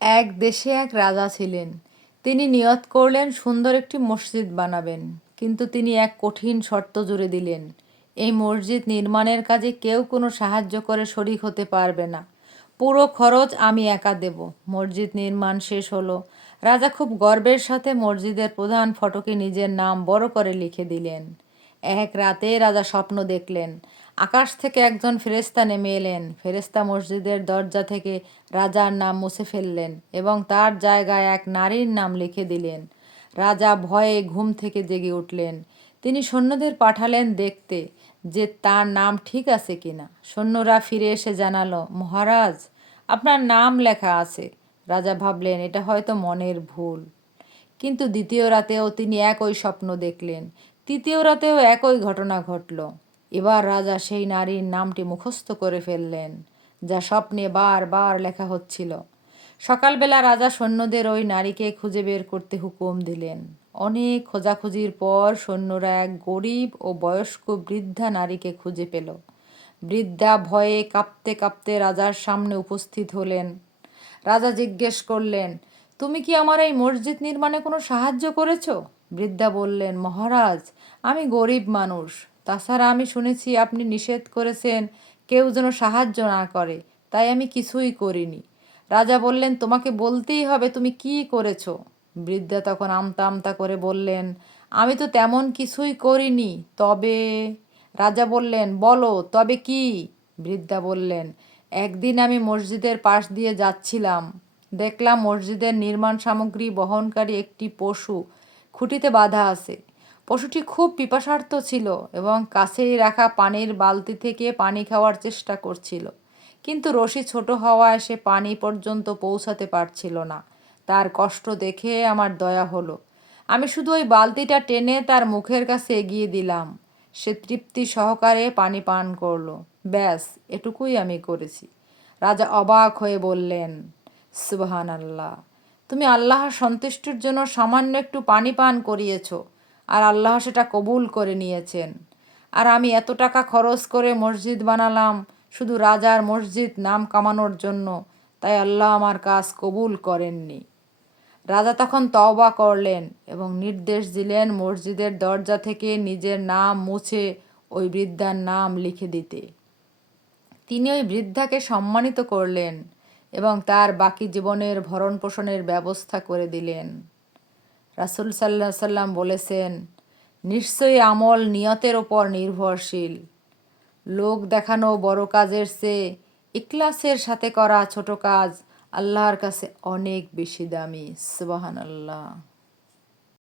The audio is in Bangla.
এক দেশে এক রাজা ছিলেন। তিনি নিয়ত করলেন সুন্দর একটি মসজিদ বানাবেন, কিন্তু তিনি এক কঠিন শর্ত জুড়ে দিলেন। এই মসজিদ নির্মাণের কাজে কেউ কোনো সাহায্য করে শরিক হতে পারবে না। পুরো খরচ আমি একা দেব। মসজিদ নির্মাণ শেষ হলো। রাজা খুব গর্বের সাথে মসজিদের প্রধান ফটকে নিজের নাম বড় করে লিখে দিলেন। এক রাতে রাজা স্বপ্ন দেখলেন। আকাশ থেকে একজন ফেরেশতা নেমে এলেন। ফেরেশতা মসজিদের দরজা থেকে রাজার নাম মুছে ফেললেন এবং তার জায়গায় এক নারীর নাম লিখে দিলেন। রাজা ভয়ে ঘুম থেকে জেগে উঠলেন। তিনি সৈন্যদের পাঠালেন দেখতে যে তার নাম ঠিক আছে কিনা। সৈন্যরা ফিরে এসে জানালো, মহারাজ, আপনার নাম লেখা আছে। রাজা ভাবলেন এটা হয়তো মনের ভুল। কিন্তু দ্বিতীয় রাতেও তিনি একই স্বপ্ন দেখলেন। তৃতীয় রাতেও একই ঘটনা ঘটল। এবার রাজা সেই নারীর নামটি মুখস্থ করে ফেললেন, যা স্বপ্নে বারবার লেখা হচ্ছিল। সকালবেলা রাজা সৈন্যদের ওই নারীকে খুঁজে বের করতে হুকুম দিলেন। অনেক খোঁজাখুঁজির পর সৈন্যরা এক গরিব ও বয়স্ক বৃদ্ধা নারীকে খুঁজে পেল। বৃদ্ধা ভয়ে কাঁপতে কাঁপতে রাজার সামনে উপস্থিত হলেন। রাজা জিজ্ঞেস করলেন, তুমি কি আমার এই মসজিদ নির্মাণে কোনো সাহায্য করেছো? বৃদ্ধা বললেন, মহারাজ, আমি গরিব মানুষ। তাছাড়া আমি শুনেছি আপনি নিষেধ করেছেন কেউ যেন সাহায্য না করে, তাই আমি কিছুই করিনি। রাজা বললেন, তোমাকে বলতেই হবে তুমি কি করেছো। বৃদ্ধা তখন আমতা আমতা করে বললেন, আমি তো তেমন কিছুই করিনি, তবে... রাজা বললেন, বলো তবে কি? বৃদ্ধা বললেন, একদিন আমি মসজিদের পাশ দিয়ে যাচ্ছিলাম। দেখলাম মসজিদের নির্মাণ সামগ্রী বহনকারী একটি পশু খুঁটিতে বাঁধা আছে। পশুটি খুব পিপাসার্ত ছিল এবং কাছেই রাখা পানির বালতি থেকে পানি খাওয়ার চেষ্টা করছিল, কিন্তু রশি ছোট হওয়ায় সে পানি পর্যন্ত পৌঁছাতে পারছিল না। তার কষ্ট দেখে আমার দয়া হলো। আমি শুধু ওই বালতিটা টেনে তার মুখের কাছে এগিয়ে দিলাম। সে তৃপ্তি সহকারে পানি পান করলো। ব্যাস, এটুকুই আমি করেছি। রাজা অবাক হয়ে বললেন, সুবহান আল্লাহ, তুমি আল্লাহর সন্তুষ্টির জন্য সামান্য একটু পানি পান করিয়েছ, আর আল্লাহ সেটা কবুল করে নিয়েছেন। আর আমি এত টাকা খরচ করে মসজিদ বানালাম শুধু রাজার মসজিদ নাম কামানোর জন্য, তাই আল্লাহ আমার কাজ কবুল করেননি। রাজা তখন তওবা করলেন এবং নির্দেশ দিলেন মসজিদের দরজা থেকে নিজের নাম মুছে ওই বৃদ্ধার নাম লিখে দিতে। তিনি ওই বৃদ্ধাকে সম্মানিত করলেন এবং তার বাকি জীবনের ভরণ পোষণের ব্যবস্থা করে দিলেন। রাসূল সাল্লাল্লাহু আলাইহি সাল্লাম বলেছেন, নিশ্চয়ই আমল নিয়তের ওপর নির্ভরশীল। লোক দেখানো বড় কাজের চেয়ে ইখলাসের সাথে করা ছোট কাজ আল্লাহর কাছে অনেক বেশি দামি। সুবহানাল্লাহ।